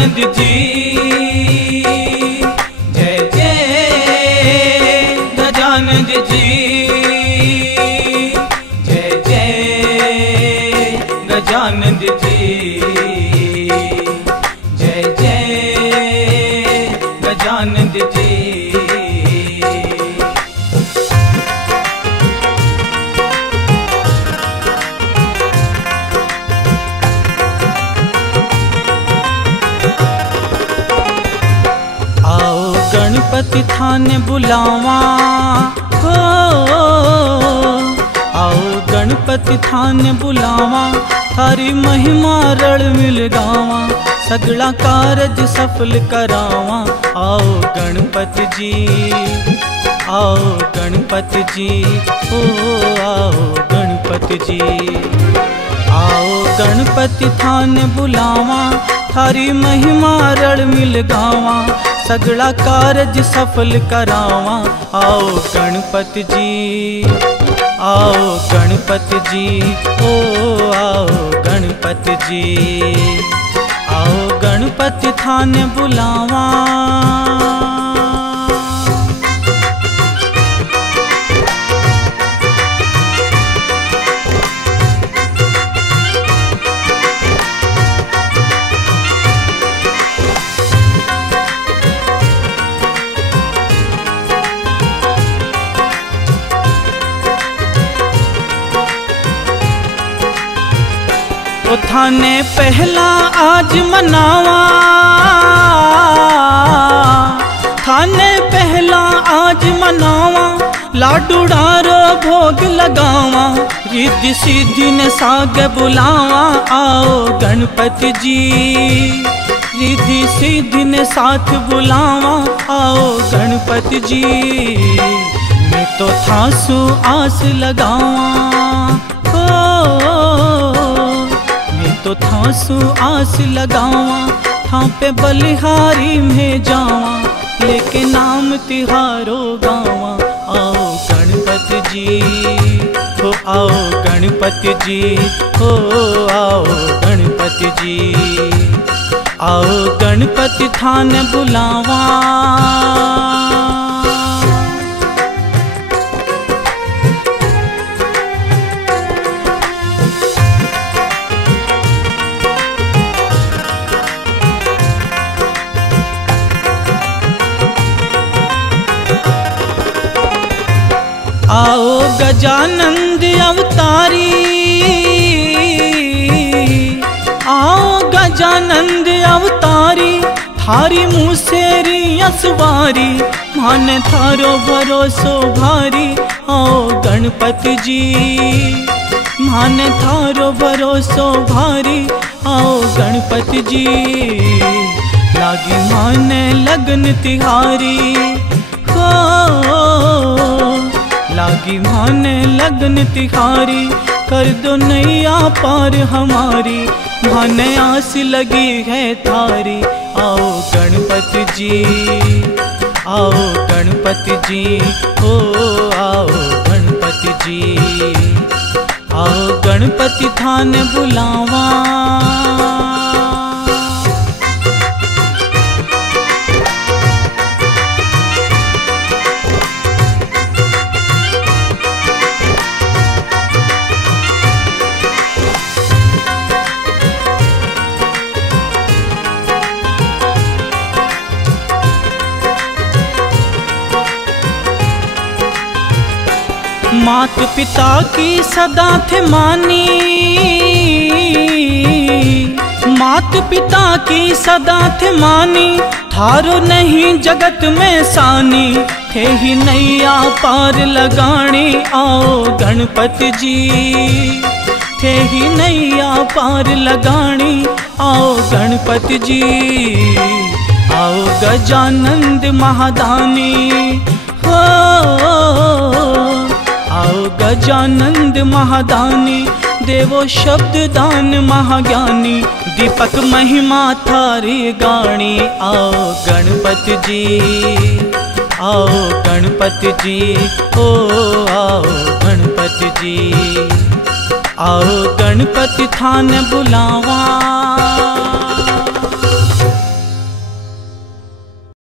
गजानंद जी, जय जय गजानंद जी, जय जय गजानंद जी, जय जय गजानंद जी। गणपति थाने बुलावा हो, आओ गणपति थाने बुलावा, थारी महिमा रण मिल गावा, सगला कारज सफल करावा। आओ गणपति जी, आओ गणपति जी, ओ आओ गणपति जी। आओ गणपति थाने बुलावा, थारी महिमा रण मिल गावा, सगला कारज सफल करावा। आओ गणपति जी, आओ गणपति जी, ओ आओ गणपति जी, आओ गणपति थाने बुलावा। ओ थाने पहला आज मनावा, थाने पहला आज मनावा, लाडू डारो भोग लगावा, रिद्धि सिद्धि ने साग बुलावा। आओ गणपति जी, रिद्धि सिद्धि ने साथ बुलावा। आओ गणपति जी, मैं तो थासु आस लगावा, तो थासु आस लगावा, थां पे बलिहारी में जावा, लेके नाम तिहारो गावा। आओ गणपति जी, हो आओ गणपति जी, हो आओ गणपति जी, आओ गणपति थाने बुलावा। आओ गजानंद अवतारी, आओ गजानंद अवतारी, थारी मुसेरी असवारी, माने थारो भरोसो भारी। आओ गणपति जी, माने थारो भरोसो भारी। आओ गणपति जी, लागी माने लगन तिहारी, हो लागी माने लगन तिहारी, कर दो नैया पार हमारी, माने आस लगी है थारी। आओ गणपति जी, आओ गणपति जी, ओ आओ गणपति जी, आओ गणपति थाने बुलावा। मात पिता की सदा थे मानी, मात पिता की सदा थे मानी, थारो नहीं जगत में सानी, थे ही नैया पार लगानी। आओ गणपति जी, थे ही नैया पार लगानी। आओ गणपति जी, आओ गजानंद महादानी, हो आओ गजानंद महादानी, देवो शब्द दान महाज्ञानी, दीपक महिमा थारी गाणी। आओ गणपति जी, आओ गणपति जी, ओ आओ गणपति जी, आओ गणपति थाने बुलावा।